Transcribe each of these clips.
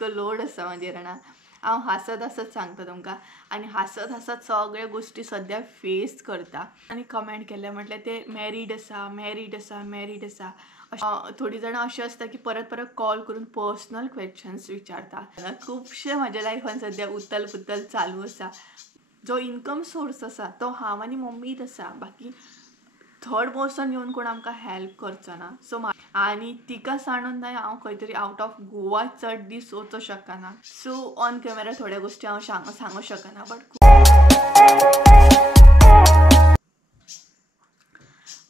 इतको लोड आसा म्हजेर ना, हांव हसत हसत सांगता तुमकां आनी हसत हसत सगळे गोष्टी सद्या फेस करता. आनी कमेंट केले म्हटल्यार ते मॅरीड आसा मॅरीड आसा मॅरीड आसा. थोडी जाणां अशी आसता की परत परत कॉल करून पर्सनल क्वेश्चन्स विचारता. खुबशे म्हज्या लायफान सद्या उतल पुतल चालू आसा. जो इनकम सोर्स आसा तो हांव आनी मम्मीच आसा, बाकी थर्ड पर्सन येवन कोण आमकां हेल्प करचो ना. सो आनी तिका सांडून नाही हांव खंय तरी आउट ऑफ गोवा चड दीस वचूं शकना. सो ऑन कॅमेरा थोड्या गोष्टी हांव सांगूं शकना. बट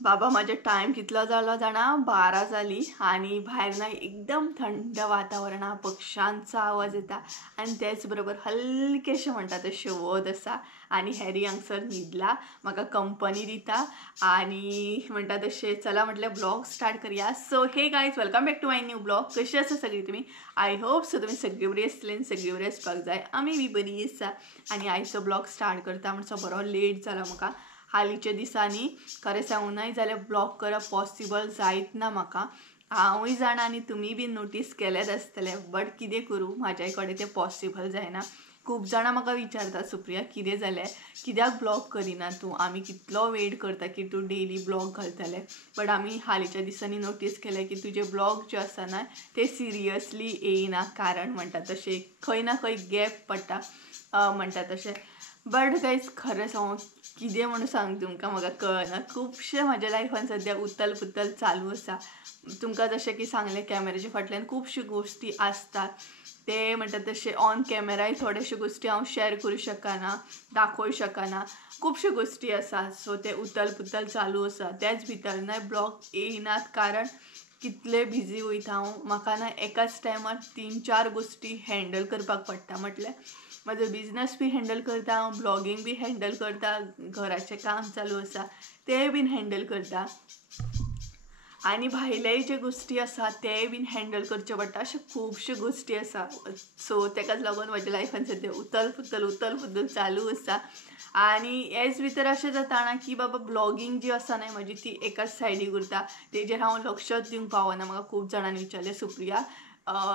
बाबा माझे टायम कितलो जालो जाणा, 12 जाली आनी भायर ना एकदम थंड वातावरणा, पक्ष्यांचा आवाज येता आनी त्याच बरोबर हलकेशें म्हणटा तशें वत आसा आनी हॅरी हांगसर न्हिदला, म्हाका कंपनी दिता आनी म्हणटा तशें चला म्हटल्यार ब्लॉग स्टार्ट करूया. So hey guys, welcome back to my new blog. कशी आसा सगळी तुमी? आय होप सो तुमी सगळी बरी आसतली आनी सगळी बरी आसपाक जाय. आमी बी बरी आसा आनी आयचो ब्लॉग स्टार्ट करता म्हणसो बरो लेट जाला म्हाका. हालींच्या दिसांनी खरें सांगूं न्हय जाल्यार ब्लॉग करप पॉसिबल जायत ना म्हाका. हांवूय जाणा आनी तुमी बी नोटीस केलेच आसतले, बट कितें करूं, म्हाज्या कडेन तें पॉसिबल जायना. खूब जाणां म्हाका विचारता, सुप्रिया कितें जालें, कित्याक ब्लॉग करिना तूं, आमी कितलो वेट करता की तूं डेली ब्लॉग घालतलें. बट आमी हालींच्या दिसांनी नोटीस केलें की तुजे ब्लॉग जे आसा ना ते सिरियसली येयना, कारण म्हणटा तशें खंय ना खंय गॅप पडटा म्हणटा तशें. बट गायज खरें सांगूं कितें म्हणून सांग तुमकां म्हाका कळना. खुबशे म्हज्या लायफान सद्या उतल पुतल चालू आसा. तुमकां जशें की सांगलें कॅमेराच्या फाटल्यान खुबश्यो गोश्टी आसतात, ते म्हणटा तशें ऑन कॅमेराय थोड्याश्यो गोश्टी हांव शेअर करूं शकना, दाखोवं शकना. खुबश्यो गोश्टी आसा, सो ते उतल पुतल चालू आसा. त्याच भितर ना ब्लॉग येयनात कारण कितले बिजी वयता हांव. म्हाका ना एकाच टायमार 3-4 गोश्टी हँडल करपाक पडटा. म्हटल्यार म्हजो बिझनस बी हँडल करता हांव, ब्लॉगींग बी हँडल करता, घराचें काम चालू आसा तें बीन हँडल करता आनी भायलेय जे गोश्टी आसा तेय बीन हँडल करचे पडटा. अशे खुबश्यो गोश्टी आसा. सो तेकाच लागून म्हज्या लायफान सद्या उतल पुतल चालू आसा. आनी हेच भितर अशें जाता ना की बाबा ब्लॉगींग जी आसा न्हय म्हजी ती एकाच सायडीक उरता, तेजेर हांव लक्षच दिवंक पावना. म्हाका खूब जाणांनी विचारलें, सुप्रिया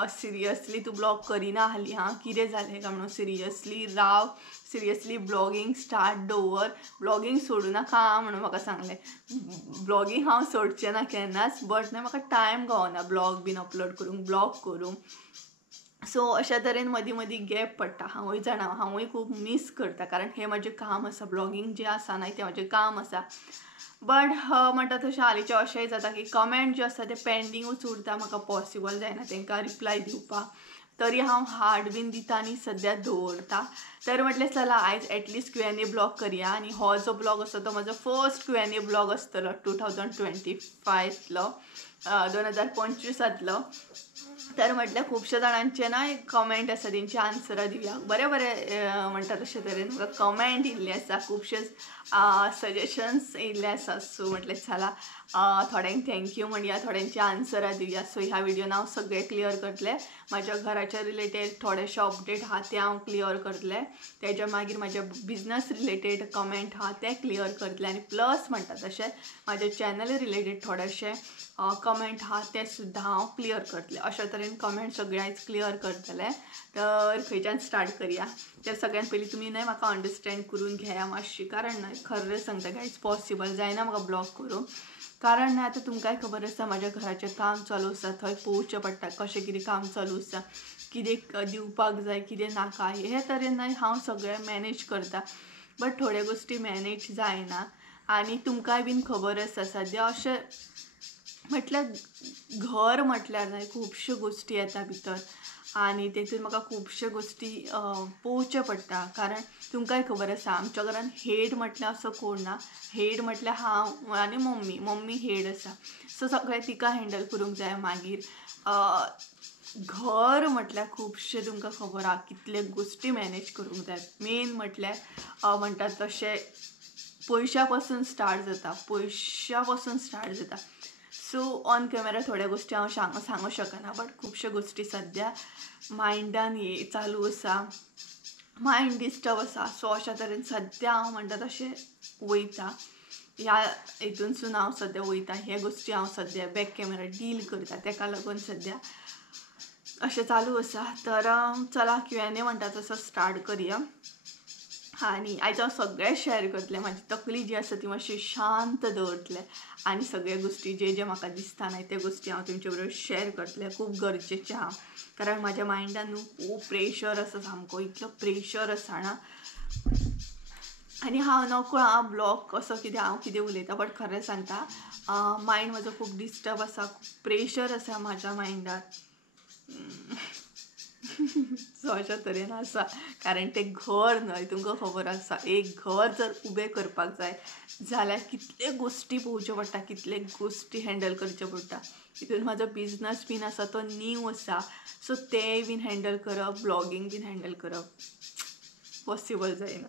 सिरियसली तू ब्लॉग करिना हाली, हां कितें जालें काय म्हणून, सिरियसली राव, सिरियसली ब्लॉगींग स्टार्ट दवर, ब्लॉगींग सोडूं नाका म्हणून म्हाका सांगलें. ब्लॉगींग हांव सोडचें ना केन्नाच, बट न्हय म्हाका टायम गावना ब्लॉग बीन अपलोड करूंक, ब्लॉग करूंक. सो अशा तरेन मदीं मदीं गॅप पडटा. हांवूय जाणा, हांवूय खूब मिस करता, कारण हें म्हजें काम आसा. ब्लॉगींग जें आसा न्हय तें म्हजें काम आसा. बट म्हणटा तशें हालींचें अशेंय जाता की कमेंट जे आसा ते पेंडिंगूच उरता, म्हाका पॉसिबल जायना तांकां रिप्लाय दिवपाक. तरी हांव हार्ड बीन दिता आनी सद्या दवरता. तर म्हटलें चला आयज एटलिस्ट Q&A ब्लॉग करुया. आनी हो जो ब्लॉग आसा तो म्हजो फर्स्ट Q&A ब्लॉग आसतलो 2025तलो, 2025तलो. तर म्हटल्यार खुबश्या जाणांचे ना कमेंट आसा, तेंची आन्सरां दिवया. बरे म्हणटा तशे तरेन म्हाका कमेंट येयल्ले आसा, खुबशे सजेशन्स येयल्ले आसा. सो म्हटलें चला थोड्यांक थँक्यू म्हणया, थोड्यांची आन्सरां दिवया. सो ह्या व्हिडिओन हांव सगळें क्लियर करतलें. म्हाज्या घराच्या रिलेटेड थोडेशे अपडेट आहा ते हांव क्लियर करतलें. तेज्या मागीर म्हाज्या बिझनस रिलेटेड कमेंट आहा ते क्लियर करतलें. आनी प्लस म्हणटा तशें म्हाज्या चॅनल रिलेटेड थोडेशे कमेंट आहा ते सुद्दां हांव क्लियर करतलें. अशा तरेन कमेंट सगळे आयज क्लियर करतलें. तर खंयच्यान स्टार्ट करुया. तर सगळ्यात पयलीं तुमी न्हय म्हाका अंडरस्टँड करून घेया मातशी, कारण न्हय खरें सांगता गायज पॉसिबल जायना म्हाका ब्लॉग करूंक. कारण न्हय आतां तुमकांय खबर आसा म्हाज्या घराचें काम चालू आसा, थंय पळोवचें पडटा कशें कितें काम चालू आसा, कितें दिवपाक जाय कितें नाका, हे तरेन न्हय हांव सगळें मॅनेज करता. बट थोड्यो गोश्टी मॅनेज जायना. आनी तुमकांय बीन खबर आसा सद्या अशें म्हटल्यार घर म्हटल्यार न्हय खुबश्यो गोश्टी येता भितर आनी तेतून म्हाका खुबश्यो गोश्टी पळोवचे पडटा. कारण तुमकांय खबर आसा आमच्या घरान हेड म्हटल्यार असो कोण ना. हेड म्हटल्यार हांव आनी मम्मी हेड आसा. सो सगळें तिका हँडल करूंक जाय. मागीर घर म्हटल्यार खुबशे तुमकां खबर आहा कितले गोश्टी मॅनेज करूंक जाय. मेन म्हटल्यार म्हणटात तशें पयशा पासून स्टार्ट जाता. सो ऑन कॅमेरा थोड्या गोश्टी हांव सांगूं शकना, बट खुबश्यो गोश्टी सद्या मायंडान चालू आसा, मायंड डिस्टर्ब आसा. सो अशा तरेन सद्या हांव म्हणटा तशें वयता. ह्या हितूनसून हांव सद्या वयता. हे गोश्टी हांव सद्या बॅक कॅमेरा डील करता. तेका लागून सद्या अशें चालू आसा. तर चला Q&A म्हणटा तसो स्टार्ट करूया. आणि आयज हांव सगळें शेअर करतलें. म्हाजी तकली जी आसा ती मातशी शांत दवरतलें आनी सगळे गोष्टी जे जे म्हाका दिसता न्हय ते गोष्टी हांव तुमचे बरोबर शेअर करतलें. खूब गरजेचें आहा, कारण म्हाज्या मायंडान न्हू खूब प्रेशर आसा, सामको इतलो प्रेशर आसा ना. आनी हांव नकळो हांव ब्लॉग कसो कितें हांव कितें उलयतां, बट खरें सांगता मायंड म्हजो खूब डिस्टर्ब आसा, खूब प्रेशर आसा म्हाज्या मायंडार. सो अशा तरेन आसा, कारण तें घर न्हय. तुमकां खबर आसा, एक घर जर उबें करपाक जाय जाल्यार कितले गोष्टी पळोवच्यो पडटा, कितले गोष्टी हँडल करच्यो पडटा. तितून म्हाजो बिझनस बीन आसा तो न्यू आसा, सो तेंय बीन हँडल करप, ब्लॉगींग बीन हँडल करप पॉसिबल जायना.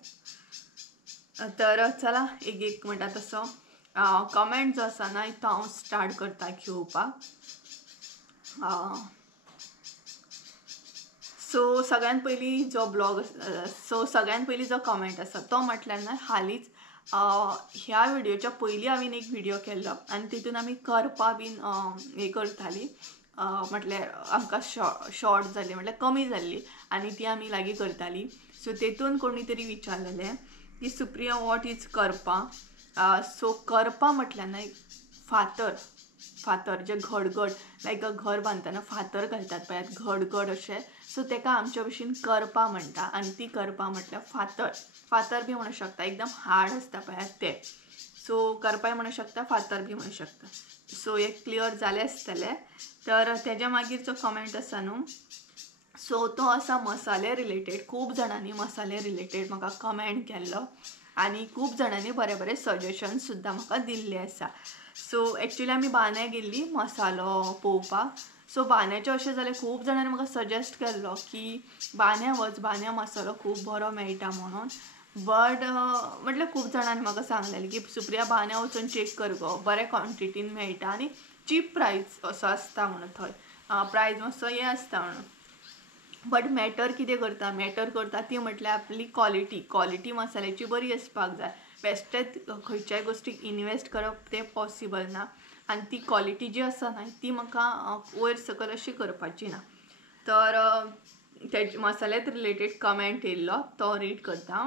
तर चला एक म्हणटा तसो कमेंट जो आसा ना तो हांव स्टार्ट करता घेवपाक. सो सगळ्यात पयलीं जो कमेंट आसा तो म्हटल्यार ना हालींच ह्या व्हिडिओच्या पयलीं हांवें एक व्हिडिओ केल्लो आनी तितून आमी करपा बीन हें करतालीं. म्हटल्यार आमकां शॉर्ट जाली, म्हटल्यार कमी जाल्ली आनी ती आमी लागीं करतालीं. सो तेतून कोणी तरी विचारलेलें की सुप्रिया वॉट इज करपा. सो करपा म्हटल्यार ना फातर जे घडघड, लायक घर बांदतना फातर घालतात पळयात घडघड अशें, सो तेका आमच्या भशेन करपा म्हणटा. आनी ती करपा म्हटल्यार फातर बी म्हणू शकता, एकदम हार्ड आसता पळयात ते. सो करपाय म्हणू शकता, फातर बी म्हणू शकता. सो एक क्लियर जालें आसतलें. तर तेज्या मागीरचो कमेंट आसा न्हू, सो तो आसा मसाले रिलेटेड. खूब जाणांनी मसाले रिलेटेड म्हाका कमेंट केल्लो आनी खूब जाणांनी बरें बरें सजेशन सुद्दां म्हाका दिल्लें आसा. सो एक्चुअली आमी बांद्या गेल्ली मसालो पळोवपाक. सो बांद्याचें अशें जालें, खूब जाणांनी म्हाका सजेस्ट केल्लो की बांद्या वच, बांद्या मसालो खूब बरो मेळटा म्हणून. बट म्हटल्यार खूब जाणांनी म्हाका सांगलेलें की सुप्रिया बांद्या वचून चॅक कर गो, बरें क्वॉन्टिटीन मेळटा आनी चीप प्रायस असो आसता म्हणून थंय, प्रायस मातसो हें आसता म्हणून. बट मॅटर कितें करता, मॅटर करता ती म्हटल्यार आपली क्वॉलिटी मसाल्याची बरी आसपाक जाय. बेश्टेच खंयच्याय गोष्टीक इन्वेस्ट करप तें पॉसिबल ना आनी ती क्वॉलिटी जी आसा ना ती म्हाका वयर सकयल अशी करपाची ना. तर तेज मसाल्यात रिलेटेड कमेंट येयल्लो तो रीड करता.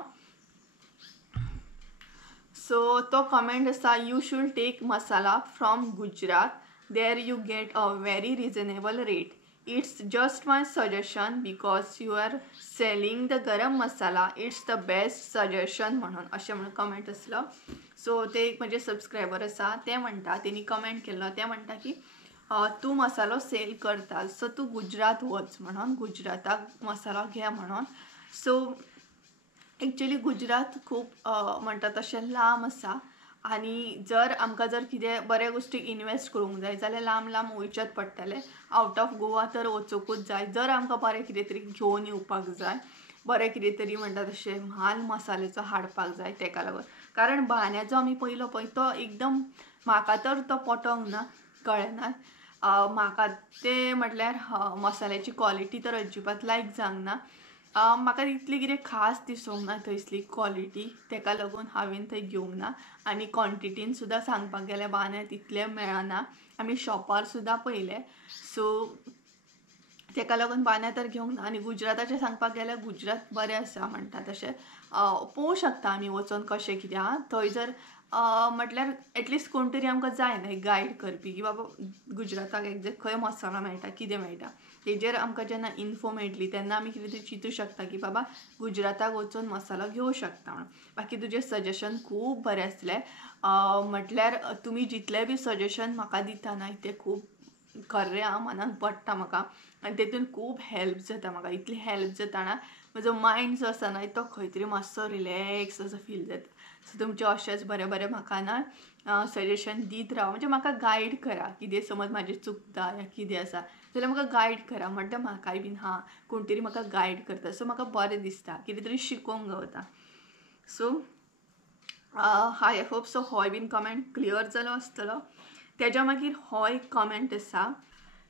सो तो कमेंट आसा, you should take masala from Gujarat, there you get a very reasonable rate. It's just my suggestion because you are selling the garam masala. It's the best suggestion म्हणून अशें म्हणून comment आसलो. So ते एक म्हजे सबस्क्रायबर आसा ते म्हणटा, तेणी कमेंट केल्लो, ते म्हणटा की तूं मसालो सेल करता सो तूं गुजरात वच म्हणून, गुजराताक मसालो घे म्हणून. सो एक्चुअली गुजरात खूब म्हणटा तशें लांब आसा आनी जर आमकां जर कितें बऱ्या गोष्टीक इन्वेस्ट करूंक जाय जाल्यार लांब वयचेंच पडटलें. आवट ऑफ गोवा तर वचूंकूच जाय. जर आमकां बरें कितें तरी घेवन येवपाक जाय, बरें कितें तरी म्हणटा तशें म्हाल मसाल्याचो हाडपाक जाय तेका लागून. कारण बांद्याचो आमी पयलो पळय तो एकदम म्हाका तर तो पटोंक ना, कळ्ळें ना. म्हाका ते म्हटल्यार मसाल्याची क्वॉलिटी तर अजिबात लायक जावंक ना. म्हाका तितली कितें खास दिसूंक ना थंयसली क्वॉलिटी, तेका लागून हांवें थंय घेवंक ना. आनी क्वॉन्टिटीन सुद्दां सांगपाक गेल्यार बांद्या तितलें मेळना, आमी शॉपार सुद्दां पयलें. सो तेका लागून बांद्या तर घेवंक ना. आनी गुजराताचें सांगपाक गेल्यार गुजरात बरें आसा म्हणटा तशें. पळोवंक शकता आमी वचून कशें कितें आहा थंय. जर म्हटल्यार एटलिस्ट कोण तरी आमकां जाय न्हय गायड करपी की बाबा गुजराताक एक्झॅक्ट खंय मसालो मेळटा, कितें मेळटा. तेजेर आमकां जेन्ना इन्फो मेळटली तेन्ना आमी कितें तरी चिंतूं शकता की बाबा गुजराताक वचून मसालो घेवं शकता म्हणून. बाकी तुजें सजेशन खूब बरें आसलें. म्हटल्यार तुमी जितलें बी सजेशन म्हाका दिता न्हय तें खूब खरें मनाक पडटा म्हाका आनी तेतून खूब हेल्प जाता म्हाका. इतली हेल्प जाता ना, म्हजो मायंड जो आसा न्हय तो खंय तरी मातसो रिलॅक्स असो फील जाता. सो तुमचे अशेंच बरें बरें म्हाका ना सजेशन दीत राव, म्हणजे म्हाका गायड करा. कितें समज म्हाजें चुकता या कितें आसा जाल्यार म्हाका गायड करा. म्हणटा म्हाकाय बीन कोण तरी म्हाका गायड करता, सो म्हाका बरें दिसता, कितें तरी शिकोवंक गावता. सो आय होप सो होय बीन कमेंट क्लियर जालो आसतलो. तेज्या मागीर हो एक कमेंट आसा,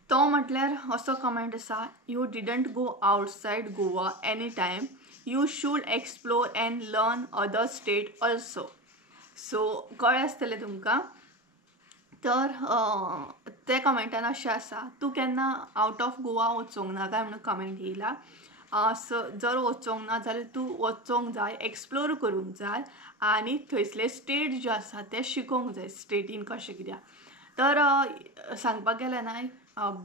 तो म्हटल्यार असो कमेंट आसा, you didn't go outside Goa any time, you should explore end learn other state also. So कळ्ळें आसतलें तुमकां तर ते कमेंटान अशें आसा, तूं केन्ना आवट ऑफ गोवा वचोंक ना काय म्हणून कमेंट येयला. जर वचोंक ना जाल्यार तूं वचोंक जाय, एक्सप्लोर करूंक जाय आनी थंयसले स्टेट जे आसा ते शिकोंक जाय, स्टेटीन कशें कित्याक. तर सांगपाक गेल्यार ना,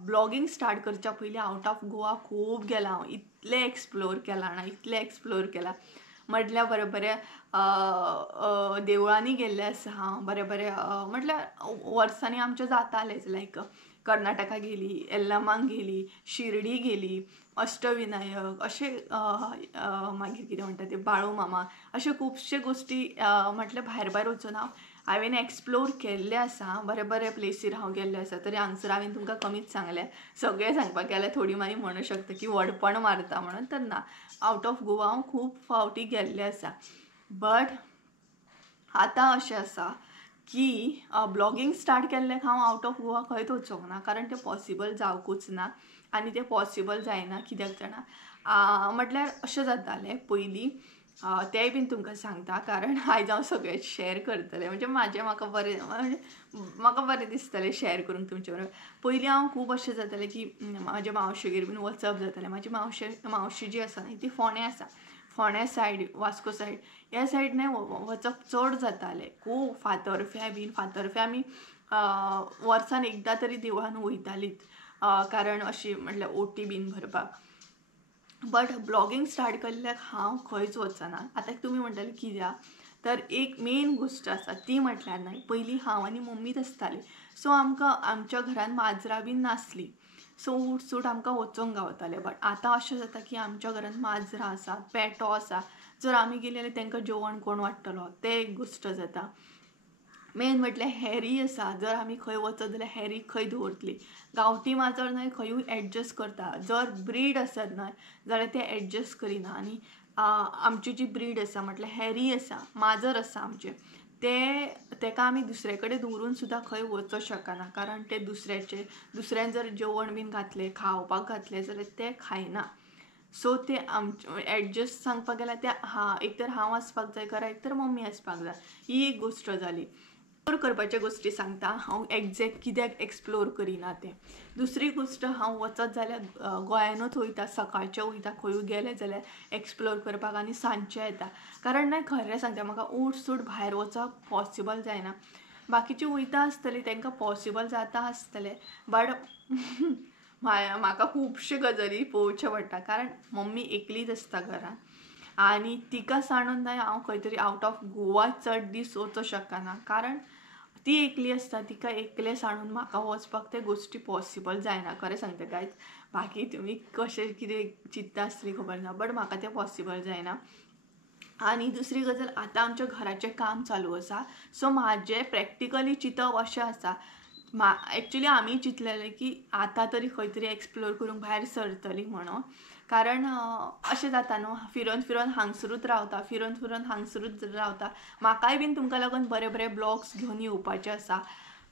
ब्लॉगींग स्टार्ट करच्या पयलीं आवट ऑफ गोवा खूब गेलां हांव. इतलें एक्सप्लोर केलां ना, इतलें एक्सप्लोर केलां. म्हटल्यार बरें बरें देवळांनी गेल्लें आसा हांव. बरें बरें म्हटल्यार वर्सांनी आमचें जातालेंच. लायक कर्नाटका गेली, येल्लामांक गेली, शिर्डी गेली, अष्टविनायक अशें, मागीर कितें म्हणटा ते बाळूमामा, अशे खुबशे गोश्टी म्हटल्यार भायर भायर वचून हांवें एक्सप्लोर केल्ले आसा. बरें बरें प्लेसीर हांव गेल्लें आसा. तरी हांगसर हांवें तुमकां कमीच सांगलें. सगळें सांगपाक गेल्यार थोडी मागीर म्हणूं शकता की वडपण मारता म्हणून. तर ना, आवट ऑफ गोवा हांव खूब फावटी गेल्लें आसा. बट आतां अशें आसा की ब्लॉगींग स्टार्ट केल्ल्याक हांव आवट ऑफ गोवा खंयच वचोंक ना, कारण तें पॉसिबल जावकूच ना. आनी तें पॉसिबल जायना कित्याक जाणा, म्हटल्यार अशें जातालें पयलीं, तेंय बीन तुमकां सांगता, कारण आयज हांव सगळें शेअर करतलें. म्हणजे म्हाका बरें दिसतलें शेअर करून तुमचे बरोबर. पयलीं हांव खूब अशें जातालें की म्हाज्या मावशेगेर बीन वचप जातालें. म्हाजी मावशी जी आसा न्ही ती फोंड्या आसा. फोंड्या सायड, वास्को सायड ह्या सायडीन वचप चड जातालें. खूब फातर्फे आमी वर्सान एकदां तरी देवळान वयतालींच, कारण अशी म्हटल्यार ओटी बीन भरपाक. बट ब्लॉगींग स्टार्ट केल्ल्याक हांव खंयच वचना. आतां तुमी म्हणटले कित्याक, तर एक मेन गोश्ट आसा ती म्हटल्यार न्हय, पयलीं हांव आनी मम्मीच आसतालीं. सो आमकां आमच्या घरान माजरां बीन नासलीं. सो उठ आमकां वचोंक गावतालें. बट आतां अशें जाता की आमच्या घरान माजरां आसा, पेटो आसा. जर आमी गेलीं जाल्यार तांकां जेवण कोण वाडटलो, तें एक गोश्ट जाता. मेन म्हटल्यार हॅरी आसा. जर आमी खंय वचत जाल्यार हॅरी खंय दवरतली. गांवठी माजर न्हय खंयूय एडजस्ट करता. जर ब्रीड आसत न्हय जाल्यार ते एडजस्ट करिना. आनी आमची जी ब्रीड आसा म्हटल्यार हॅरी आसा, माजर आसा आमचें, तेका आमी दुसरे कडेन दवरून सुद्दां खंय वचूं शकना, कारण ते दुसऱ्यान जर जेवण बीन घातलें, खावपाक घातलें जाल्यार ते खायना. सो ते एडजस्ट सांगपाक गेल्यार ते एक तर हांव आसपाक जाय घरा, एक तर मम्मी आसपाक जाय. ही एक गोश्ट जाली. एक्सप्लोर करपाचे गोश्टी सांगता हांव, एक्झॅक्ट कित्याक एक्सप्लोर करिना तें. दुसरी गोश्ट, हांव वचत जाल्यार गोंयानूच वयता, सकाळचें वयता, खंयूय गेलें जाल्यार एक्सप्लोर करपाक आनी सांजचें येता. कारण न्हय खरें सांगता, म्हाका उठ भायर वचप पॉसिबल जायना. बाकीचीं वयता आसतलीं, तांकां पॉसिबल जाता आसतलें. बट म्हाका खुबशे गजाली पळोवचे पडटा, कारण मम्मी एकलीच आसता घरान आनी तिका सांडून न्हय हांव खंय तरी आवट ऑफ गोवा चड दीस वचूं शकना. कारण ती एकली आसता, तिका एकलें सांडून म्हाका वचपाक ते गोश्टी पॉसिबल जायना. खरें सांगता गायज, बाकी तुमी कशें कितें चिंतता आसतलीं खबर ना, बट म्हाका तें पॉसिबल जायना. आनी दुसरी गजाल, आतां आमच्या घराचें काम चालू आसा. सो म्हाजें प्रॅक्टिकली चिंतप अशें आसा, एक्चुली आमी चिंतलेलें की आतां तरी खंय तरी एक्सप्लोर करूंक भायर सरतलीं म्हणून. कारण अशें जाता न्हू, फिरोन हांगसरूच रावता. म्हाकाय बीन तुमकां लागून बरे बरे ब्लॉग्स घेवन येवपाचे आसा.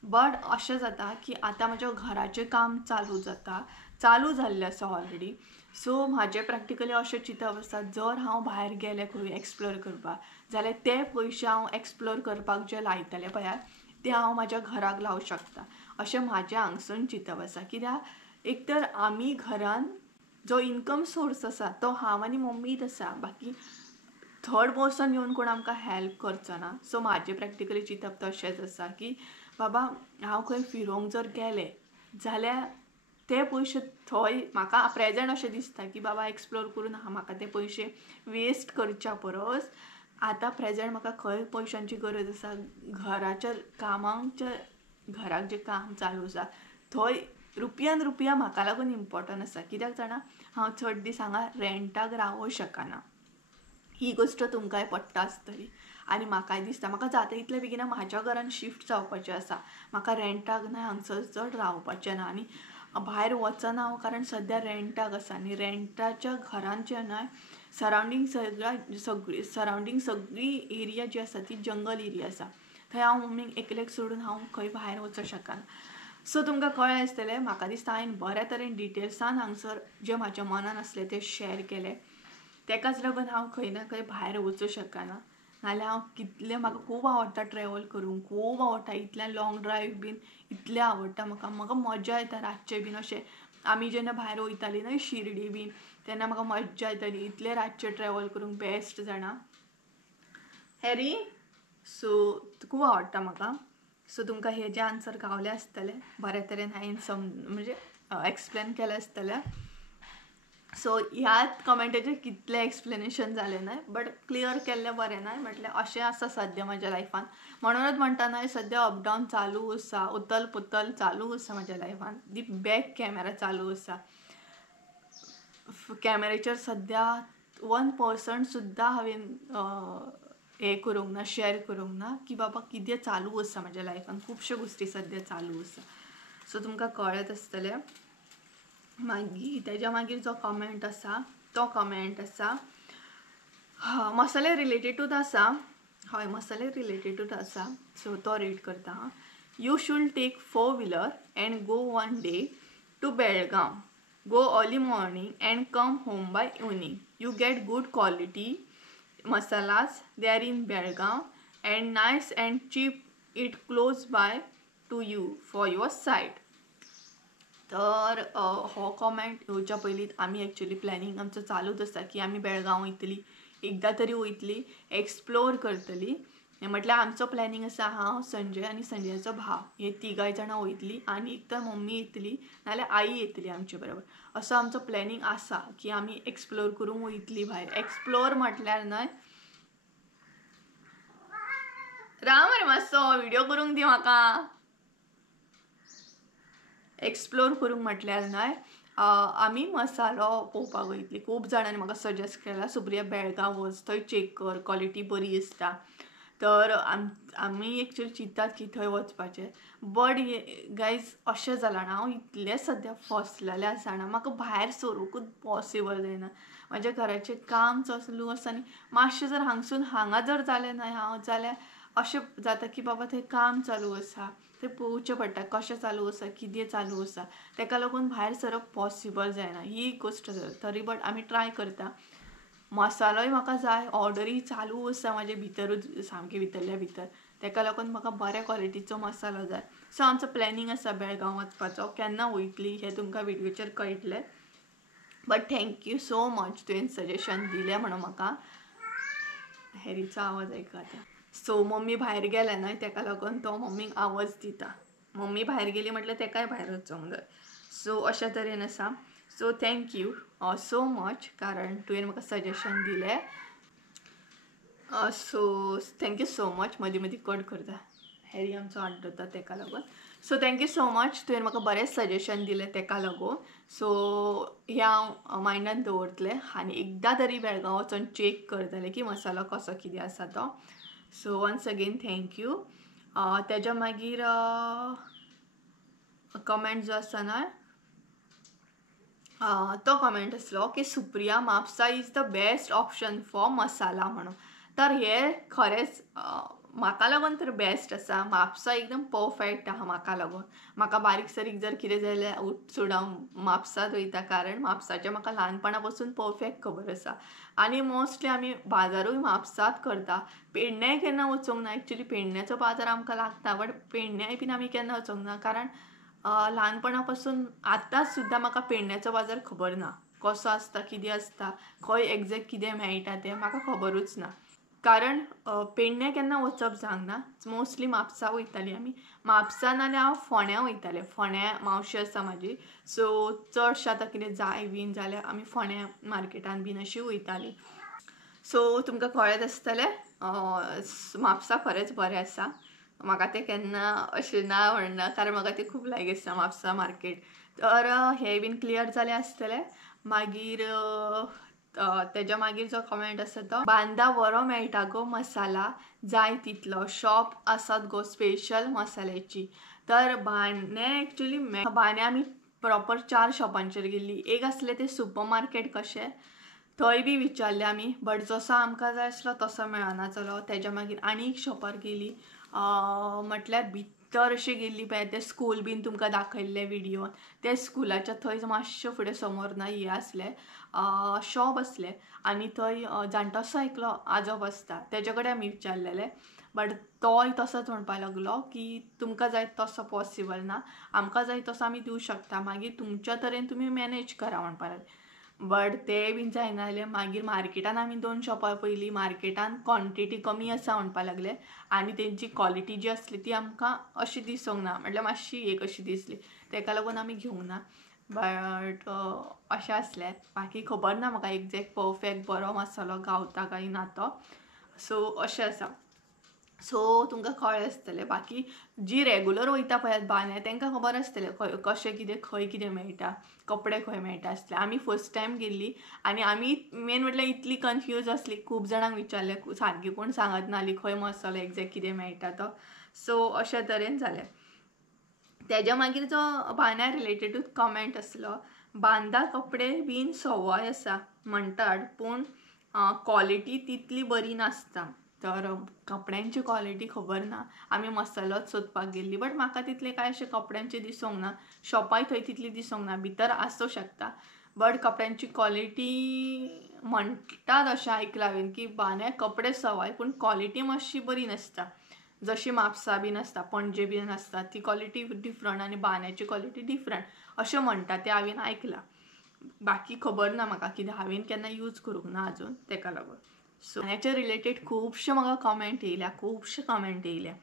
बट अशें जाता की आतां म्हज्या घराचें काम चालू जाल्लें आसा ऑलरेडी. सो म्हाजें प्रॅक्टिकली अशें चिंतप आसा, जर हांव भायर गेलें खंय एक्सप्लोर करपाक, जाल्यार ते पयशे हांव एक्सप्लोर करपाक जे लायतलें पळय ते हांव म्हाज्या घराक लावंक शकता. अशें म्हाजें हांगसून चिंतप आसा. कित्याक एक तर आमी घरान जो इनकम सोर्स आसा तो हांव आनी मम्मीच आसा. बाकी थर्ड पर्सन येवन कोण आमकां हेल्प करचो ना. सो म्हाजें प्रॅक्टिकली चिंतप तशेंच आसा की बाबा, हांव खंय फिरोंक जर गेलें जाल्यार ते पयशे थंय म्हाका प्रेजेंट अशें दिसता की बाबा एक्सप्लोर करून म्हाका ते पयशे वेस्ट करच्या परस आतां प्रेजेंट म्हाका खंय पयशांची गरज आसा, घराक जें काम चालू आसा थंय रुपया म्हाका लागून इम्पॉर्टंट आसा. कित्याक जाणा, हांव चड दीस हांगा रेंटाक रावूं शकना. ही गोश्ट तुमकांय पडटा आसतली आनी म्हाकाय दिसता. म्हाका जाता तितले बेगिना म्हाज्या घरान शिफ्ट जावपाचें आसा. म्हाका रेंटाक न्हय हांगसर चड रावपाचें ना आनी भायर वचना हांव, कारण सद्या रेंटाक आसा. आनी रेंटाच्या घरान जें न्हय सरावंडींग सगळी एरिया जी आसा ती जंगल एरिया आसा. थंय हांव मम्मीक एकलेक सोडून हांव खंय भायर वचूं शकना. सो तुमकां कळ्ळें आसतलें, म्हाका दिसता हांवें बऱ्या तरेन डिटेल्सान हांगसर जें म्हाज्या मनान आसलें तें शेअर केलें. तेकाच लागून हांव खंय ना खंय भायर वचूं शकना. नाल्यार हांव कितलें म्हाका खूब आवडटा ट्रॅवल करूंक, खूब आवडटा इतल्या लॉंग ड्रायव्ह बीन इतलें आवडटा म्हाका मजा येता रातचें बीन अशें आमी जेन्ना भायर वयतालीं न्हय शिर्डी बीन तेन्ना म्हाका मज्जा येताली इतलें रातचें ट्रॅवल करूंक बेस्ट जाणा हॅरी. सो खूब आवडटा म्हाका. सो तुमकां हेजे आन्सर गावले आसतले बऱ्या तरेन हांवें म्हणजे एक्सप्लेन केलें आसतलें. सो ह्याच कमेंटाचेर कितलें एक्सप्लेनेशन जालें न्हय बट क्लियर केल्लें बरें न्हय म्हटल्यार अशें आसा सद्या म्हाज्या लायफान. म्हणूनच म्हणटा न्हय सद्या अपडावन चालू आसा उतल पुतल चालू आसा म्हाज्या लायफान. दी बॅक कॅमेरा चालू आसा. कॅमेरेचेर सद्या 1% सुद्दां हांवें हें करूंक ना शेअर करूंक ना की बाबा कितें चालू आसा म्हाज्या लायफान. खुबश्यो गोश्टी सद्या चालू आसा. सो तुमकां कळत आसतलें. मागीर तेज्या मागीर जो कमेंट आसा तो कमेंट आसा मसाले रिलेटेडूच आसा. हय मसाले रिलेटेडूच आसा. सो तो रीड करता. You should take 4-wheeler and go one day to Belgaum. Go early morning and come home by evening. You get good quality masalas there in Belgaum and nice and cheap it close by to you for your site. तर हो comment येवच्या पयलीं आमी actually planning आमचो चालूच आसा की आमी बेळगांव वयतली एकदां तरी वयतली एक्सप्लोर करतली. म्हटल्यार आमचो प्लॅनिंग आसा हांव संजय आनी संजयाचो भाव हे तिगाय जाणां वयतली आनी एक तर मम्मी येतली नाल्यार आई येतली आमचे बरोबर असो आमचो प्लॅनिंग आसा की आमी एक्सप्लोर करूंक वयतली भायर. एक्सप्लोर म्हटल्यार न्हय राव रे मातसो व्हिडिओ करूंक दी म्हाका. एक्सप्लोर करूंक म्हटल्यार न्हय आमी मसालो पळोवपाक वयतली. खूब जाणांनी म्हाका सजेस्ट केला सुप्रिया बेळगांव वच थंय चॅक कर क्वॉलिटी बरी आसता. तर आमी एक्चुअली चिंतात की थंय वचपाचें बट गायज अशें जालां ना हांव इतलें सद्या फसलेलें आसा ना म्हाका भायर सरूंकूच पॉसिबल जायना. म्हाज्या घराचें काम चालू आसा आनी मातशें जर हांगा जर जालें न्हय हांव जाल्यार अशें जाता की बाबा थंय काम चालू आसा तें पळोवचें पडटा कशें चालू आसा कितें चालू आसा तेका लागून भायर सरप पॉसिबल जायना ही गोश्ट तरी बट आमी ट्राय करता. मसालोय म्हाका जाय ऑर्डरी चालू आसा म्हाजे भितरूच सामके भितरल्या भितर तेका लागून म्हाका बऱ्या क्वॉलिटीचो मसालो जाय. सो आमचो प्लॅनिंग आसा बेळगांव वचपाचो केन्ना वयतली हें तुमकां व्हिडिओचेर कळटलें. बट थँक्यू सो मच तुवें सजेशन दिलें म्हणून म्हाका. हॅरीचो आवाज आयकता. सो मम्मी भायर गेल्या न्हय तेका लागून तो मम्मीक आवाज दिता. मम्मी भायर गेली म्हटल्यार तेकाय भायर वचोंक जाय. सो अशा तरेन आसा. सो थँक्यू सो मच कारण तुवें म्हाका सजेशन दिलें. सो थँक्यू सो मच मदीं मदीं कट करता हॅरी आमचो आड्डता तेका लागून. सो थँक्यू सो मच तुवें म्हाका बरें सजेशन दिलें तेका लागून. सो हें हांव मायंडान दवरतलें आनी एकदां तरी बेळगांव वचून चॅक करतलें की मसालो कसो कितें आसा तो. So once again thank you. तेज्या मागीर कमेंट जो आसा न्हय तो कमेंट आसलो की Supriya Mhapsa is the best option for masala म्हणून. तर हे खरेंच म्हाका लागून तर बेस्ट आसा. म्हापसा एकदम परफेक्ट आहा म्हाका लागून. म्हाका बारीक सारीक जर कितें जाल्यार उठसूड हांव म्हापसाच वयता कारण म्हापसाचें म्हाका ल्हानपणा पासून परफेक्ट खबर आसा आनी मोस्टली आमी बाजारूय म्हापसाच करता. पेडण्याय केन्ना वचोंक ना एक्चुअली पेडण्याचो बाजार आमकां लागता बट पेडण्याय बीन आमी केन्ना वचोंक ना कारण ल्हानपणा पासून आतां सुद्दां म्हाका पेडण्याचो बाजार खबर ना कसो आसता कितें आसता खंय एग्जॅक्ट कितें मेळटा तें म्हाका खबरूच ना. कारण पेडण्यां केन्ना वचप जावंक ना. मोस्टली म्हापसा वयतालीं आमी. म्हापसा नाल्यार हांव फोंड्या वयतालें. फोंड्या मावशी आसा म्हाजी. सो चडशें आतां कितें जाय बीन जाल्यार आमी फोंड्या मार्केटान बीन अशीं वयतालीं. सो तुमकां कळत आसतलें म्हापसा खरेंच बरें आसा. म्हाका तें केन्ना अशें ना म्हणना कारण म्हाका तें खूब लायक आसता म्हापसा मार्केट. तर हें बीन क्लियर जालें आसतलें. मागीर तेज्या मागीर जो कमेंट आसा तो बांदा बरो मेळटा गो मसाला जाय तितलो शॉप आसात गो स्पेशल मसाल्याची. तर बांदे एक्चुअली बांदे आमी प्रॉपर 4 शॉपांचेर गेल्ली. एक आसलें तें सुपर मार्केट कशें थंय बी विचारलें आमी बट जसो आमकां जाय आसलो तसो मेळना जालो. तेज्या मागीर आनी एक शॉपार गेली म्हटल्यार भितर अशें गेल्ली पळय ते स्कूल बीन तुमकां दाखयल्ले व्हिडिओन ते स्कुलाच्या थंय मातशे फुडें समोर ना हे आसले शॉप आसले आनी थंय जाणटोसो एकलो आजोब आसता तेजे कडेन आमी विचारलेले बट तोय तसोच म्हणपाक लागलो की तुमकां जाय तसो पॉसिबल ना आमकां जाय तसो आमी दिवं शकता मागीर तुमच्या तरेन तुमी मॅनेज करा म्हणपाक लागले बट ते बीन जायना जालें मागीर मार्केटान आमी 2 शॉपां पयलीं मार्केटान क्वॉन्टिटी कमी आसा म्हणपाक लागले आनी तेंची क्वॉलिटी जी आसली ती आमकां अशी दिसूंक ना म्हटल्यार मातशी एक अशी दिसली तेका लागून आमी घेवंक ना बट अशें आसलें बाकी खबर ना म्हाका एक्झॅक्ट परफेक्ट बरो मसालो गावता काय ना तो सो अशें आसा सो तुमकां कळ्ळें आसतलें बाकी जी रेगुलर वयता पळय बांद्या तांकां खबर आसतलें कशें कितें खंय कितें मेळटा कपडे खंय मेळटा आसले आमी फर्स्ट टायम गेल्ली आनी आमी मेन म्हटल्यार इतली कन्फ्यूज आसली खूब जाणांक विचारलें सारकी कोण सांगत नासली खंय मसालो एक्झॅक्ट कितें मेळटा तो सो अशे तरेन जालें तेज्या मागीर जो बांद्या रिलेटेडूच कमेंट आसलो बांदा कपडे बीन सवाय आसा म्हणटात पूण क्वॉलिटी तितली बरी नासता तर कपड्यांची क्वॉलिटी खबर ना आमी मसालोच सोदपाक गेल्ली बट म्हाका तितले काय अशे कपड्यांचे दिसूंक ना शॉपाय थंय तितली दिसूंक ना भितर आसूं शकता बट कपड्यांची क्वॉलिटी म्हणटात अशें आयकलां हांवें की बांद्या कपडे सवाय पूण क्वॉलिटी मातशी बरी नासता जशी म्हापसा बीन आसता पणजे बीन आसता ती क्वॉलिटी डिफरंट आनी बांद्याची क्वॉलिटी डिफरंट अशें म्हणटा तें हांवें आयकलां बाकी खबर ना म्हाका कित्याक हांवें केन्ना यूज करूंक ना आजून तेका लागून सो हेच्या रिलेटेड खुबशे म्हाका कमेंट येयल्या खुबशे कमेंट येयल्या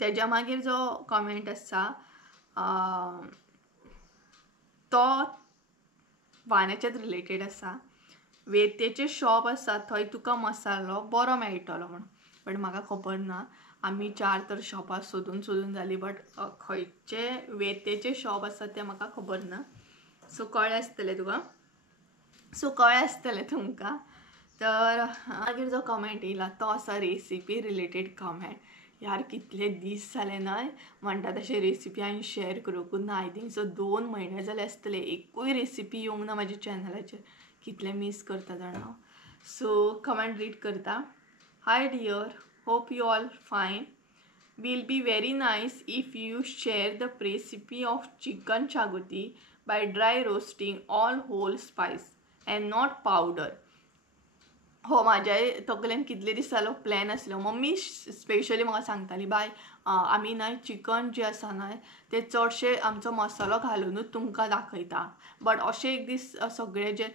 तेज्या मागीर जो कमेंट आसा तो बांद्याच्याच रिलेटेड आसा वेतेचे शॉप आसा थंय तुका मसालो बरो मेळटलो म्हणून बट म्हाका खबर ना आमी 4 तर शॉपां सोदून जाली बट खंयचे वेतेचे शॉप आसा ते म्हाका खबर ना सो कळ्ळें आसतलें तुका सो कळ्ळें आसतलें तुमकां तर मागीर जो कमेंट येयला तो आसा रेसिपी रिलेटेड कमेंट यार कितले दीस जाले न्हय म्हणटा तशें रेसिपी हांवें शेअर करूंकूच ना आय थिंक सो 2 म्हयने जाले आसतले एकूय रेसिपी येवंक ना म्हाज्या चॅनलाचेर कितले मिस करता जाणा सो कमेंट रीड करता hi dear hope you all फायन will be very nice if you share the recipe of chicken shaguti by dry roasting all whole spice and not powder. हो माझ्या तकलेन कितले दीस जालो प्लॅन आसलो मम्मी स्पेशली म्हाका सांगताली बाय आमी न्हय चिकन जे आसा न्हय ते चडशे आमचो मसालो घालूनूच तुमकां दाखयता बट अशें एक दीस सगळे जे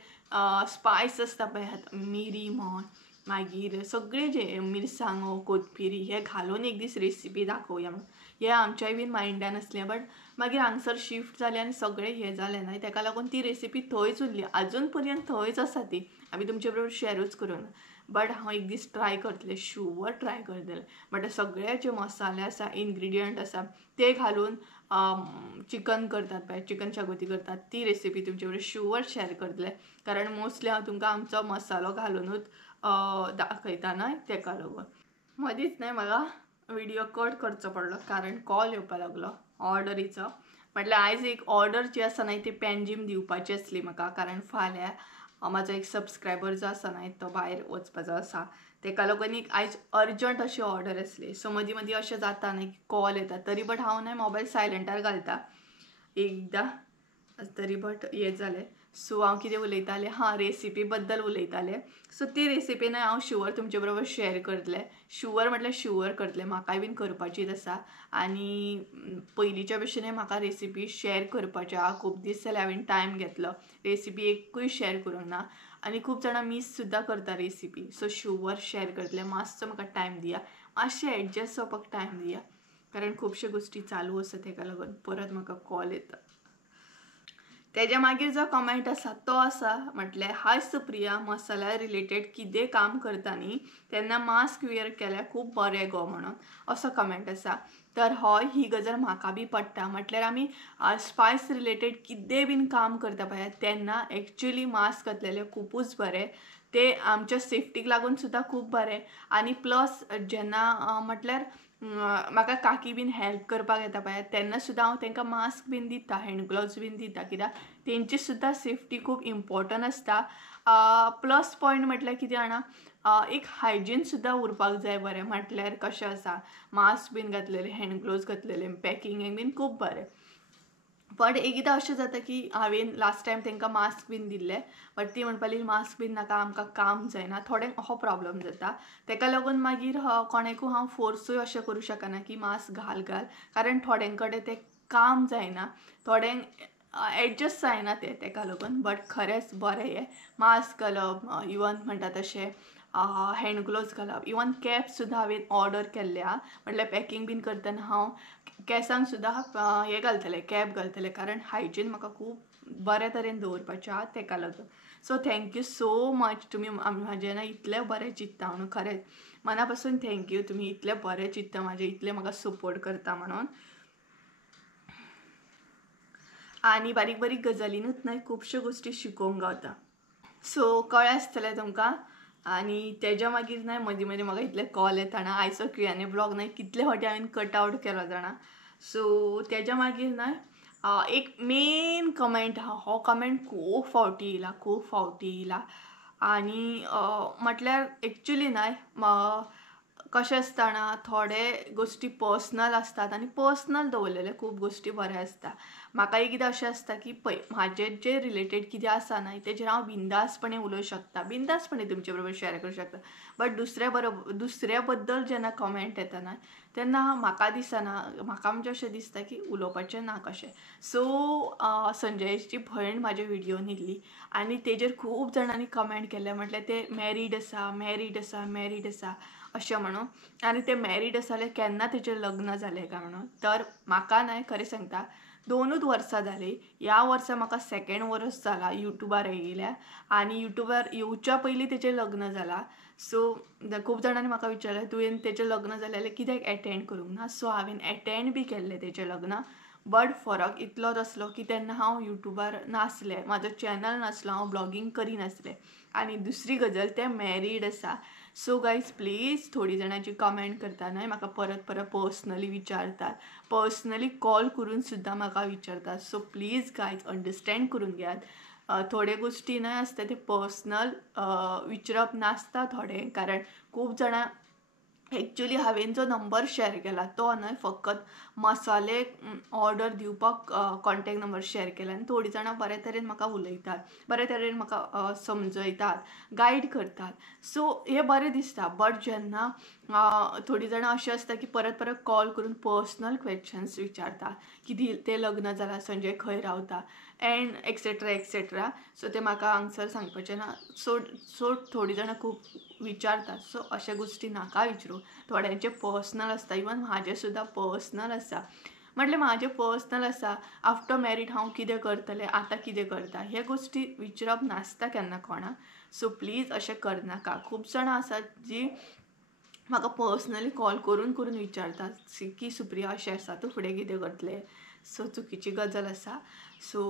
स्पायस आसता पळय मिरी म्हण मागीर सगळे जे मिरसांगो कोथमिरी हे घालून एक दीस रेसिपी दाखोवया म्हणून हे आमच्याय बीन मायंडान आसलें बट मागीर हांगसर शिफ्ट जालें आनी सगळें हें जालें न्हय तेका लागून ती रेसिपी थंयच उरली आजून पर्यंत थंयच आसा ती आमी तुमचे बरोबर शेअरूच करूं ना बट हांव एक दीस ट्राय करतलें शुवर ट्राय करतलें बट सगळे जे मसाले आसा इनग्रिडियंट आसा ते घालून चिकन करतात पळय चिकन शागोती करतात ती रेसिपी तुमचे बरोबर शुवर शेअर करतलें कारण मोस्टली हांव तुमकां आमचो मसालो घालूनूच दाखयता न्हय तेका लागून मदींच न्हय म्हाका व्हिडिओ कट करचो पडलो कारण कॉल येवपाक लागलो ऑर्डरीचो म्हटल्यार आयज एक ऑर्डर जी आसा न्हय ती पेनजीम दिवपाची आसली म्हाका कारण फाल्यां म्हाजो एक सबस्क्रायबर जो आसा न्हय तो भायर वचपाचो आसा तेका लागून एक आयज अर्जंट अशी ऑर्डर आसली सो मदीं मदीं अशें जाता न्हय की कॉल येता तरी बट हांव न्हय मोबायल सायलंटार घालता एकदां तरी बट हें जालें सो हांव कितें उलयतालें रेसिपी बद्दल उलयतालें सो ती रेसिपी न्हय हांव शुवर तुमचे बरोबर शेअर करतलें शुवर म्हटल्यार शुवर करतलें म्हाकाय बीन करपाचीच आसा आनी पयलींच्या भशेन म्हाका रेसिपी शेअर करपाची आहा खूब दीस जाले हांवें टायम घेतलो रेसिपी एकूय शेअर करूंक ना आनी खूब जाणां मिस सुद्दां करता रेसिपी सो शुवर शेअर करतलें मातसो म्हाका टायम दिया मातशें एडजस्ट जावपाक टायम दिया कारण खुबश्यो गोश्टी चालू आसा तेका लागून परत म्हाका कॉल येता तेज्या मागीर जो कमेंट आसा तो आसा म्हटल्यार हाय सुप्रिया मसाला रिलेटेड कितें काम करता न्ही तेन्ना मास्क वेअर केल्यार खूब बरें गो म्हणून असो कमेंट आसा तर हय ही गजाल म्हाका बी पडटा म्हटल्यार आमी स्पायस रिलेटेड कितें बीन काम करता पळय तेन्ना एक्चुअली मास्क घातलेलें खुबूच बरें ते आमच्या सेफ्टीक लागून सुद्दां खूब बरें आनी प्लस जेन्ना म्हटल्यार म्हाका काकी बीन हेल्प करपाक येता पळय तेन्ना सुद्दां हांव तांकां मास्क बीन दिता, हँड ग्लोव्स बीन दिता, कित्याक तेंची सुद्दां सेफ्टी खूब इम्पॉर्टंट आसता. प्लस पॉयंट म्हटल्यार कितें जाणा, एक हायजीन सुद्दां उरपाक जाय बरें. म्हटल्यार कशें आसा, मास्क बीन घातलेले, हँड ग्लोव्स घातलेले, पॅकिंग बीन खूब बरें. बट एकदां अशें जाता की हांवें लास्ट टायम तांकां मास्क बीन दिल्ले, बट ती म्हणपाक लागली मास्क बीन नाका, आमकां काम जायना. थोड्यांक हो प्रॉब्लम जाता, ताका लागून मागीर कोणाकूय हांव फोर्सूय अशें करूं शकना की मास्क घाल, कारण थोड्यां कडेन तें काम जायना, थोड्यांक एडजस्ट जायना ताका लागून. बट खरेंच बरें हें मास्क घालप, इवन म्हणटा तशें हँड ग्लोव्स घालप, इवन कॅप सुद्दां हांवें ऑर्डर केल्ले आहा. म्हटल्यार पॅकिंग बीन करतना हांव केंसांक सुद्दां हें घालतलें, कॅप घालतलें, कारण हायजीन म्हाका खूब बऱ्या तरेन दवरपाचें आहा ताका लागून. सो थँक्यू सो मच, तुमी म्हाजें इतलें बरें चिंतता म्हणून. खरेंच मना पासून थँक्यू, तुमी इतलें बरें चिंतता म्हाजें, इतलें म्हाका सपोर्ट करता म्हणून. आनी बारीक बारीक गजालीनूच न्हय, खुबश्यो गोश्टी शिकोवंक गावता. सो कळ्ळें आसतलें तुमकां. आनी तेज्या मागीर न्हय मदीं मदीं म्हाका इतले कॉल येता ना. आयचो Q&A ब्लॉग न्हय कितले फावटी हांवें कट आवट केलो जाणा. सो तेज्या मागीर न्हय एक मेन कमेंट आहा, हो कमेंट खूब फावटी येयला. आनी म्हटल्यार एक्चुली न्हय कशें आसता ना, थोडे गोश्टी पर्सनल आसतात आनी पर्सनल दवरलेले खूब गोश्टी बऱ्या आसता. म्हाका एकदां अशें आसता की पळय म्हाजें जें रिलेटेड कितें आसा न्हय तेजेर हांव बिंदासपणे उलोवंक शकता, बिंदासपणे तुमचे बरोबर शेअर करूं शकता. बट दुसऱ्या बद्दल जेन्ना कमेंट येता न्हय तेन्ना म्हाका दिसना, म्हाका म्हणजे अशें दिसता की उलोवपाचें ना कशें. सो संजयची भयण म्हाज्या व्हिडिओन येयल्ली आनी तेजेर खूब जाणांनी कमेंट केलें, म्हटल्यार ते मॅरीड आसा अशें म्हणून. आनी ते मॅरीड आसा जाल्यार केन्ना तेजें लग्न जालें काय म्हणून. तर म्हाका न्हय खरें सांगता 2च वर्सां जालीं. ह्या वर्सा म्हाका 2nd वर्स जाला युट्यूबार येयल्या, आनी युट्यूबार येवच्या पयलीं तेजें लग्न जालां. सो खूब जाणांनी म्हाका विचारलें तुवें तेजें लग्न जालें जाल्यार कित्याक एटेंड करूंक ना. सो हांवें एटेंड बी केल्लें तेजें लग्न. बट फरक इतलोच आसलो की तेन्ना हांव युट्यूबार नासलें, म्हाजो चॅनल नासलो, हांव ब्लॉगींग करिनासलें. आनी दुसरी गजाल ते मॅरीड आसा. सो गायज प्लीज, थोडी जाणांची कमेंट करता न्हय म्हाका परत पर्सनली विचारतात, पर्सनली कॉल करून सुद्दां म्हाका विचारतात. सो प्लीज गायज अंडरस्टँड करून घेयात. थोडे गोश्टी न्हय आसता ते पर्सनल विचारप नासता थोडे, कारण खूब जाणां एक्चुली हांवें जो नंबर शेअर केला तो न्हय फकत मसाले ऑर्डर दिवपाक कॉन्टॅक्ट नंबर शेअर केला. आनी थोडीं जाणां बऱ्या तरेन म्हाका उलयतात, बऱ्या तरेन म्हाका समजयतात, गायड करतात. सो हें बरें दिसता. बट जेन्ना थोडीं जाणां अशीं आसता की परत कॉल करून पर्सनल क्वेश्चन्स विचारता, की तें लग्न जालां, संजय खंय रावता, एंड एक्सेट्रा. सो ते म्हाका आन्सर सांगपाचें ना. सो थोडीं जाणां खूब विचारतात. सो अशा गोश्टी नाका विचारूं. थोड्यांचे पर्सनल आसता, इवन म्हाजें सुद्दां पर्सनल आसा. म्हटल्यार म्हाजें पर्सनल आसा, आफ्टर मॅरीड हांव कितें करतलें, आतां कितें करता, हे गोश्टी विचारप नासता केन्ना कोणाक. सो प्लीज अशें करनाका. खूब जाणां आसात जीं म्हाका पर्सनली कॉल करून विचारतात की सुप्रिया अशें आसा, तूं फुडें कितें करतलें. सो चुकीची गजाल आसा. सो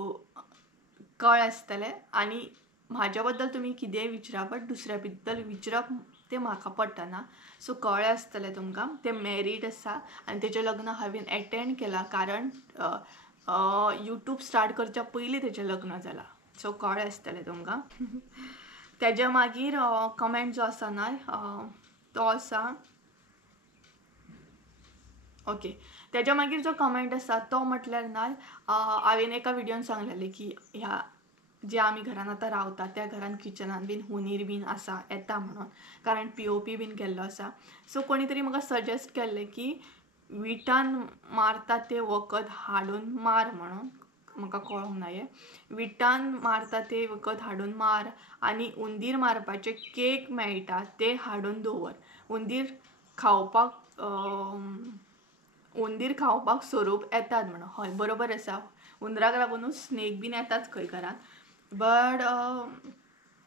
कळ्ळें आसतलें. आनी म्हाज्या बद्दल तुमी कितेंय विचारा, बट दुसऱ्या बद्दल विचारप तें म्हाका पटना. सो कळ्ळें आसतलें तुमकां तें मॅरीड आसा आनी तेजें लग्न हांवें एटेंड केलां, कारण यूट्यूब स्टार्ट करच्या पयलीं तेजें लग्न जालां. सो कळ्ळें आसतलें तुमकां. तेज्या मागीर कमेंट जो आसा न्हय तो आसा ओके. तेज्या मागीर जो कमेंट आसा तो म्हटल्यार न्हय हांवें एका व्हिडिओन सांगलेलें की ह्या जे आमी घरान आतां रावता त्या घरान किचनान बीन हुनीर बीन आसा येता म्हणून, कारण POP बीन केल्लो आसा. सो कोणी तरी म्हाका सजेस्ट केल्लें की विटान मारता ते वखद हाडून मार म्हणून. म्हाका कळोंक ना हें. विटान मारता ते वखद हाडून मार, आनी हुंदीर मारपाचे केक मेळटा ते हाडून दवर. हुंदीर खावपाक सोरूप येतात म्हणून. हय बरोबर आसा. हुंदराक लागूनूच स्नेक बीन येतात खंय घरान. बट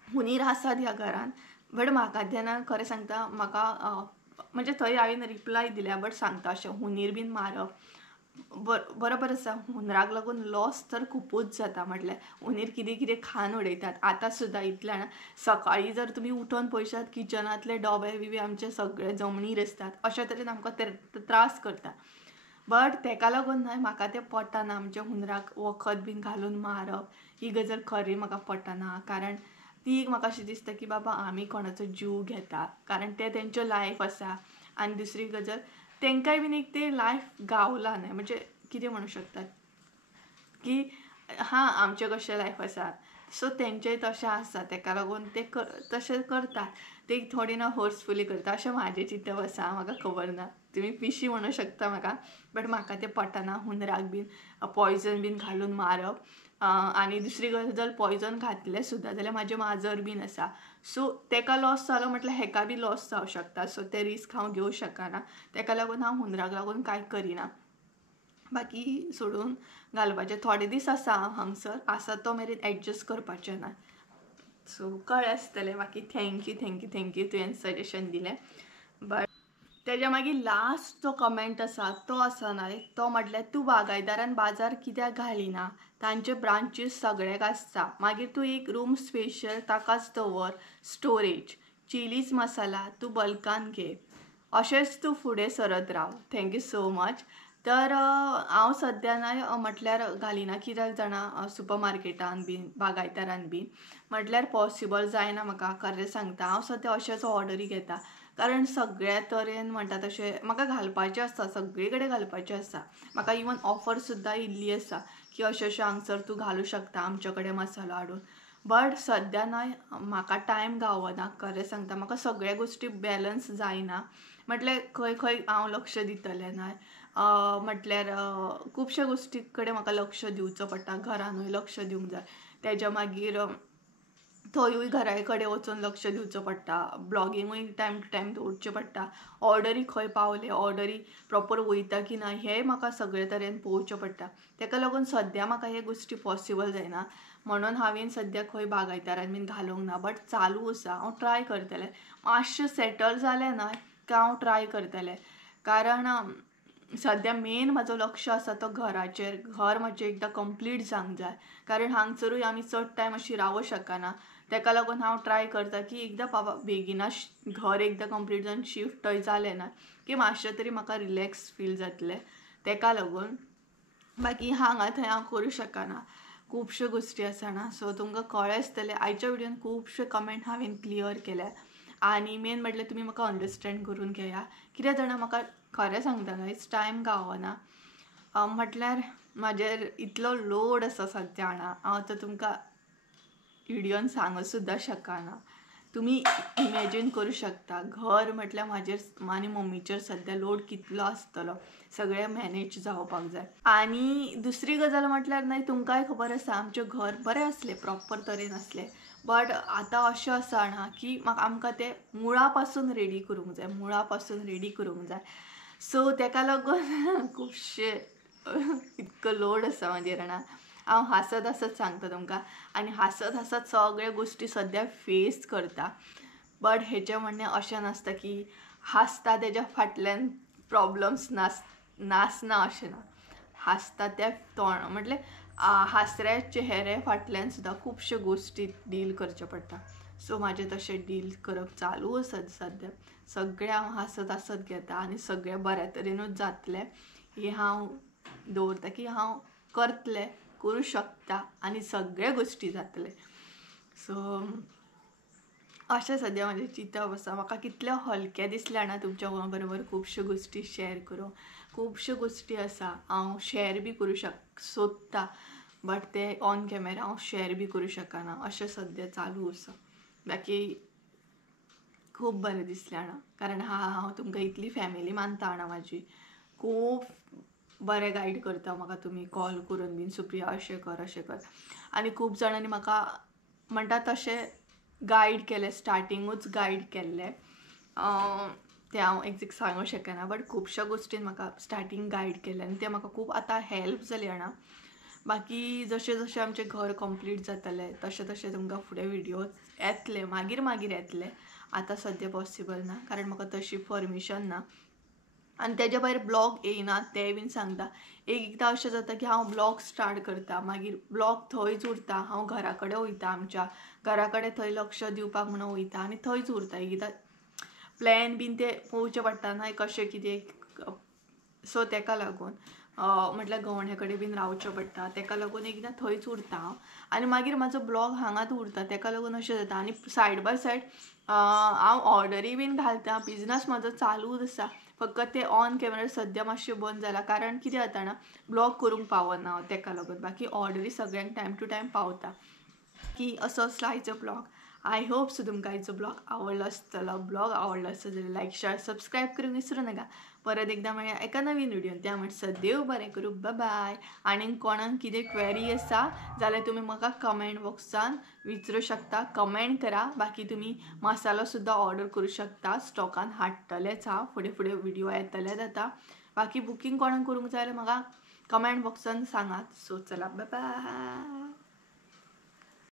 हुनीर आसात ह्या घरान. बट म्हाका तेन्ना खरें सांगता म्हाका म्हणजे थंय हांवें रिप्लाय दिल्या, बट सांगता अशें हुनीर बीन मारप बरोबर आसा. हुनराक लागून लॉस तर खूपच जाता. म्हटल्यार उंदीर कितें कितें खावन उडयतात. आतां सुद्दां इतल्यान सकाळीं जर तुमी उठोन पळयशात किचनांतले डबे बिबे आमचे सगळे जमनीर आसतात. अशे तरेन आमकां ते त्रास करता. बट तेका लागून न्हय म्हाका तें पटना. आमच्या हुनराक वखद बीन घालून मारप ही गजाल खरी म्हाका पटना. कारण ती एक म्हाका अशें दिसता की बाबा आमी कोणाचो जीव घेता. कारण ते तेंचो लायफ आसा. आनी दुसरी गजाल तेंकाय बीन एक ते लायफ गावला न्हय. म्हणजे कितें म्हणू शकतात की हां आमचे कशें लायफ आसा सो तेंचेय तशें आसा. तेका लागून ते तशें करतात. ते थोडी ना फोर्सफुली करता अशें म्हाजें चिंतप आसा. म्हाका खबर ना, तुमी पिशी म्हणू शकता म्हाका. बट म्हाका तें पटना हुनराक बीन पॉयजन बीन घालून मारप. आनी दुसरी गजाल पॉयजन घातलें सुद्दां जाल्यार म्हाजें माजर बीन आसा. सो तेका लॉस जालो म्हटल्यार हेका बी लॉस जावं शकता. सो ते रिस्क हांव घेवं शकना. तेका लागून हांव हुनराक लागून कांय करिना. बाकी सोडून घालपाचें थोडे दीस आसा हांगसर आसा तो मेरेन एडजस्ट करपाचें ना. सो कळ्ळें आसतलें. बाकी थँक्यू तुवें सजेशन दिलें. बट तेज्या मागीर लास्ट जो कमेंट आसा तो आसा न्हय तो म्हटल्यार तूं बागायदारान बाजार कित्याक घालिना. तांचे ब्रांचीस सगळ्याक आसता. मागीर तूं एक रूम स्पेशल ताकाच दवर. स्टोरेज चिलीज मसाला तूं बल्कान घे. अशेंच तूं फुडें सरत राव. Thank you so much. तर हांव सद्या न्हय म्हटल्यार घालिना. कित्याक जाणा सुपर मार्केटान बीन बागायतारान बीन म्हटल्यार पॉसिबल जायना म्हाका. खरें सांगता हांव सद्या अशेंच ऑर्डरी घेता. कारण सगळ्या तरेन म्हणटा तशें म्हाका घालपाचें आसता. सगळे कडेन घालपाचें आसा. म्हाका इवन ऑफर सुद्दां इल्ली आसा की अशें हांगसर तूं घालूं शकता आमचे कडेन मसालो हाडून. बट सद्या न्हय म्हाका टायम गावना. खरें सांगता म्हाका सगळ्या गोश्टी बॅलन्स जायना. म्हटल्यार खंय खंय हांव लक्ष दितलें न्हय. म्हटल्यार खुबश्या गोश्टी कडेन म्हाका लक्ष दिवचो पडटा. घरानूय लक्ष दिवंक जाय. तेज्या मागीर थंयूय घरा कडेन वचून लक्ष दिवचो पडटा. ब्लॉगिंगूय टायम टू टायम दवरचें पडटा. ऑर्डरी खंय पावले ऑर्डरी प्रॉपर वयता की ना हें म्हाका सगळे तरेन पळोवचें पडटा. तेका लागून सद्या म्हाका हे गोश्टी पॉसिबल जायना. म्हणून हांवें सद्या खंय बागायतारान बीन घालूंक ना. बट चालू आसा. हांव ट्राय करतलें. मातशें सेटल जालें न्हय की हांव ट्राय करतलें. कारण सद्या मेन म्हाजो लक्ष आसा तो घराचेर. घर म्हजें एकदां कंप्लीट जावंक जाय. कारण हांगसरूय आमी चड टायम अशी रावूं शकना. तेका लागून हांव ट्राय करता की एकदां बाबा बेगिना घर एकदां कंप्लीट जावन शिफ्ट थंय जालें ना की मातशें तरी म्हाका रिलॅक्स फील जातलें. तेका लागून बाकी हांगा थंय हांव करूं शकना. खुबश्यो गोश्टी आसा ना. सो तुमकां कळ्ळें आसतलें. आयच्या विडियोन खुबशे कमेंट हांवें क्लियर केल्या. आनी मेन म्हटल्यार तुमी म्हाका अंडरस्टँड करून घेया. कित्याक जाणा म्हाका खरें सांगता गायज टायम गावना. म्हटल्यार म्हाजेर इतलो लोड आसा सद्या जाणा. हांव आतां तुमकां विडियोन सांगूं सुद्दां शकना. तुमी इमॅजीन करूं शकता घर म्हटल्यार म्हाजेर आनी मम्मीचेर सद्या लोड कितलो आसतलो. सगळें मॅनेज जावपाक जाय. आनी दुसरी गजाल म्हटल्यार न्हय तुमकांय खबर आसा आमचें घर बरें आसलें प्रॉपर तरेन आसलें. बट आतां अशें आसा ना की आमकां तें मुळा पासून रेडी करूंक जाय. मुळा पासून रेडी करूंक जाय. सो तेका लागून खुबशे इतको लोड आसा म्हाजेर ना. हांव हांसत हांसत सांगता तुमकां. आनी हांसत हांसत सगळे गोश्टी सद्या फेस करता. बट हेचें म्हणणें अशें नासता की हांसता तेज्या फाटल्यान प्रॉब्लम्स नासना अशें ना. हांसता त्या म्हटल्यार हांसऱ्या चेहऱ्या फाटल्यान सुद्दां खुबश्यो गोश्टी डील करच्यो पडटा. सो म्हाजें तशें डील करप चालू आसा सद्या. सगळें हांव हांसत हांसत घेता आनी सगळें बऱ्या तरेनूच जातलें हें हांव दवरता की हांव करतलें करूं शकता आनी सगळे गोश्टी जातले. सो अशें सद्या म्हाजें चिंतप आसा. म्हाका कितलें हलकें दिसलें ना तुमच्या बरोबर खुबश्यो गोश्टी शेअर करूं. खुबश्यो गोश्टी आसा हांव शेअर बी करूं सोदता. बट ते ऑन कॅमेरा हांव शेअर बी करूं शकना. अशें सद्या चालू आसा. बाकी खूब बरें दिसलें ना. कारण हांव तुमकां इतली फॅमिली मानता ना म्हाजी. खूब बरें गायड करता म्हाका तुमी कॉल करून बीन सुप्रिया अशें कर अशें कर. आनी खूब जाणांनी म्हाका म्हणटा तशें गायड केलें. स्टार्टिंगूच गायड केल्लें. तें हांव एक्झॅक्ट सांगूं शकना. बट खुबश्या गोश्टीन म्हाका स्टार्टींग गायड केलें आनी तें म्हाका खूब आतां हेल्प जाली जाणा. बाकी जशें जशें आमचें घर कंप्लीट जातलें तशें तशें तुमकां फुडें विडियो येतले मागीर येतले. आतां सद्या पॉसिबल ना कारण म्हाका तशी परमिशन ना. आनी तेज्या भायर ब्लॉग येयना ते बीन सांगता. एकदां अशें जाता की हांव ब्लॉग स्टार्ट करता, मागीर ब्लॉग थंयच उरता, हांव घरा कडेन वयता, आमच्या घरा कडेन थंय लक्ष दिवपाक म्हणून वयता आनी थंयच उरता. एकदां प्लॅन बीन ते पळोवचें पडटा न्हय कशें कितें, सो तेका लागून म्हटल्यार घोवण्या कडेन बीन रावचें पडटा, तेका लागून एकदां थंयच उरता हांव. आनी मागीर म्हाजो ब्लॉग हांगाच उरता, तेका लागून अशें जाता. आनी सायड बाय सायड हांव ऑर्डरी बीन घालता, बिजनस म्हाजो चालूच आसा. फकत ते ऑन कॅमेरा सद्या मातशें बंद जाला, कारण कितें जाता ना, ब्लॉग करूंक पावना हांव तेका लागून. बाकी ऑर्डरी सगळ्यांक टायम टू टायम पावता. की असो असला आयचो ब्लॉग. आय होप सो तुमकां आयचो ब्लॉग आवडलो आसतलो. ब्लॉग आवडलो आसत जाल्यार लायक शेअर सबस्क्रायब करूंक विसरूं नाका. परत एकदां मेळया एका नवीन व्हिडिओन. त्या म्हणसर देव बरें करूं, बाय बाय. आनी कोणाक कितें क्वेरी आसा जाल्यार तुमी म्हाका कमेंट बॉक्सान विचारूं शकता, कमेंट करा. बाकी तुमी मसालो सुद्दां ऑर्डर करूं शकता, स्टॉकान हाडटलेच हांव, फुडें फुडें व्हिडिओ येतलेच आतां. बाकी बुकींग कोणाक करूंक जाय जाल्यार म्हाका कमेंट बॉक्सान सांगात. सो चला, बाय बाय.